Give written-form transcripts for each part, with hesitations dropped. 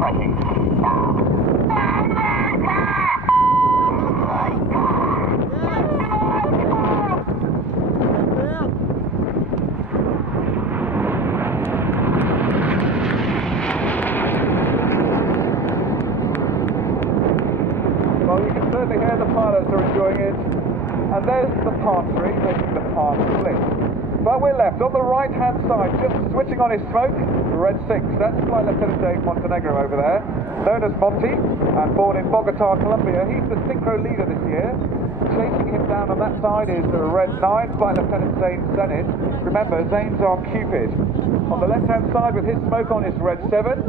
Well, you can certainly hear the pilots are enjoying it. And there's the part 3 making the part split. But we're left on the right hand side, just switching on his smoke, Red 6. That's Flight Lieutenant Dave Montenegro over there, known as Monty, and born in Bogota, Colombia. He's the synchro leader this year. Chasing him down on that side is the Red 9, Flight Lieutenant Zane Zenit. Remember, Zane's our Cupid. On the left hand side with his smoke on is Red 7.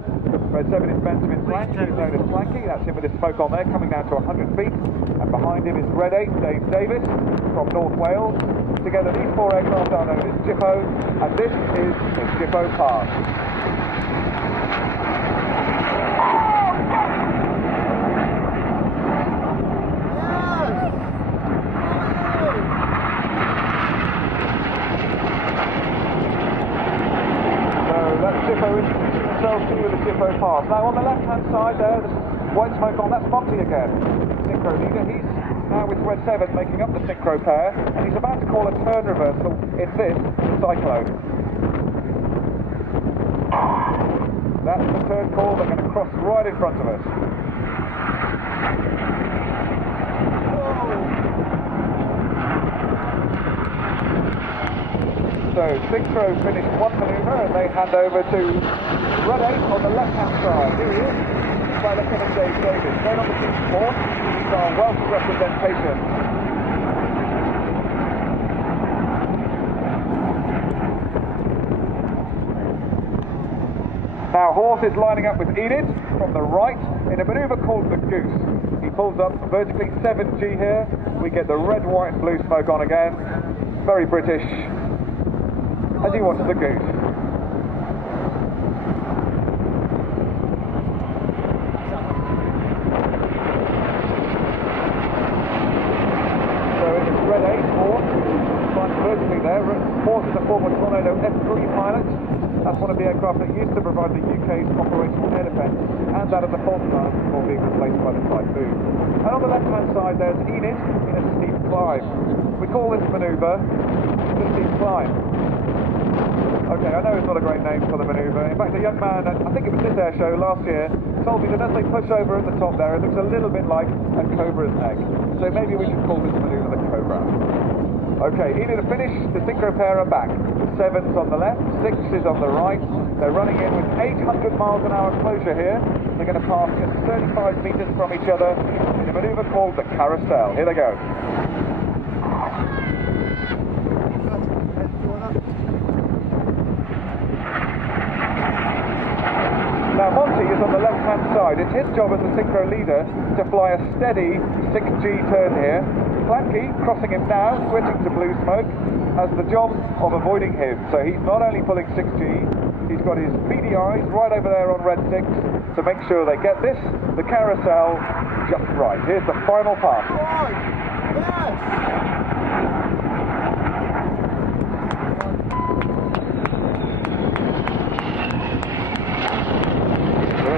Red 7 is Benjamin Plank, who's known as Planky. That's him with his smoke on there, coming down to 100 feet. And behind him is Red 8, Dave Davis, from North Wales. Together, these 4 aircraft are known as Jippo, and this is the Jippo Pass. Jippo introducing themselves to you with the Jippo Pass. Now on the left hand side there, there's white smoke on, that's Monty again, synchro leader. He's now with Red 7 making up the synchro pair, and he's about to call a turn reversal in this cyclone. That's the turn call, they're going to cross right in front of us. So synchro finished one manoeuvre and they hand over to Red 8 on the left hand side. Here he is, by Lieutenant Dave Davis. Then on the team support, he's our Welsh representation. Now Horse is lining up with Enid from the right in a manoeuvre called the Goose. He pulls up vertically 7G here. We get the red, white and blue smoke on again. Very British. As he watches the Goose. So it is Red 8, Horse, flying vertically there. Horse is a former Tornado F3 pilot. That's one of the aircraft that used to provide the UK's operational air defence and that of the Falklands before being replaced by the Typhoon. And on the left-hand side there's Enid in a steep climb. We call this manoeuvre the steep climb. Okay, I know it's not a great name for the manoeuvre. In fact, a young man, I think it was this air show last year, told me that as they push over at the top there, it looks a little bit like a cobra's neck. So maybe we should call this manoeuvre the Cobra. Okay, Enid to finish, the synchro pair are back. The 7's on the left, 6 is on the right. They're running in with 800 miles an hour closure here. They're going to pass just 35 metres from each other in a manoeuvre called the Carousel. Here they go. Now Monty is on the left-hand side. It's his job as the synchro leader to fly a steady 6G turn here. Planky, crossing him now, switching to blue smoke, has the job of avoiding him. So he's not only pulling 6G, he's got his beady eyes right over there on Red 6 to make sure they get this, the carousel, just right. Here's the final pass.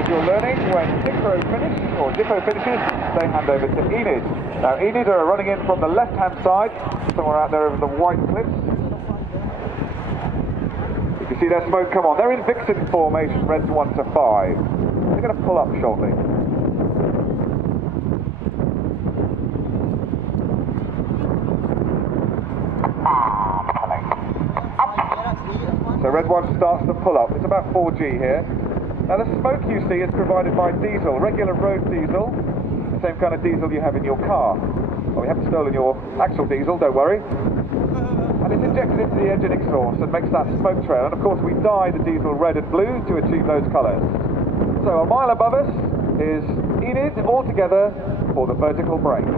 You're learning when synchro finish or Jippo finishes, they hand over to Enid. Now Enid are running in from the left-hand side, somewhere out there over the white cliffs. You can see their smoke come on. They're in Vixen formation, Reds 1 to 5. They're going to pull up shortly. So Red 1 starts to pull up. It's about 4G here. Now the smoke you see is provided by diesel, regular road diesel, the same kind of diesel you have in your car. Well, we haven't stolen your actual diesel, don't worry. And it's injected into the engine exhaust and makes that smoke trail. And of course we dye the diesel red and blue to achieve those colours. So a mile above us is Enid all together for the vertical brake.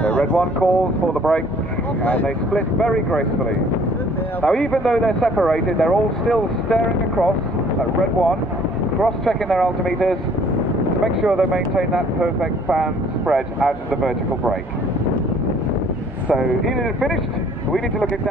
So Red 1 calls for the brake, and they split very gracefully. Now even though they're separated, they're all still staring across at Red 1, cross-checking their altimeters to make sure they maintain that perfect fan spread out of the vertical brake. So, heating is finished. We need to look at